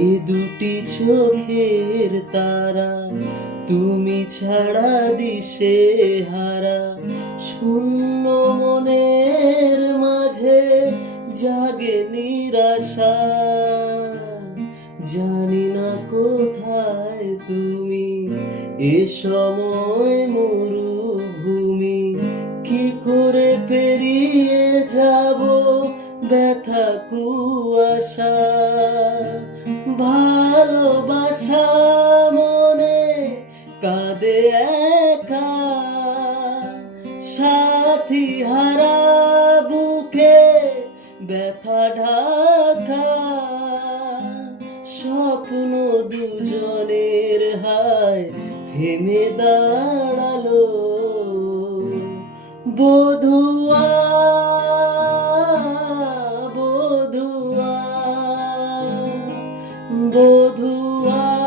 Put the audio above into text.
এ দুটি চোখের তারা, তুমি ছাড়া দিশে হারা। শূন্য মনের মাঝে জাগে নিরাশা, জানি না কোথায় তুমি। এ সময় মরুভূমি, কি করে পেরিয়ে যাব ব্যথা কুয়াশা। ভালোবাসা মনে কাঁদে একা, সাথী হারা বুকে ব্যথা ঢাকা। স্বপ্ন দুজনের হায় থেমে দাঁড়ালো, বধুয়া বধুয়া বধুয়া।